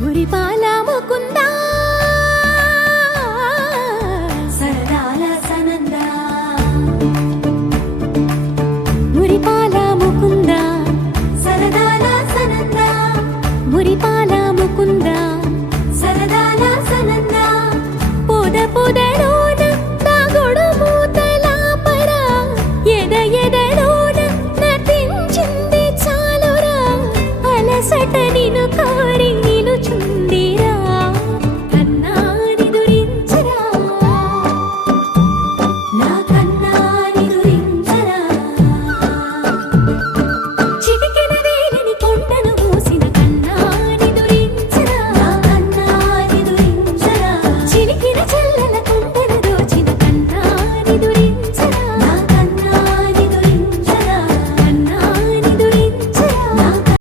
మురిపాల ముకుందా సరదాల సనందా మురిపాల ముకుందా సరదాల సనందా మురిపాల ముకుందా సరదాల సనందా పొద పొదలోన తాగుడు మూతల పరా ఎద ఎదలోన నటించింది చాలురా అలసట నిను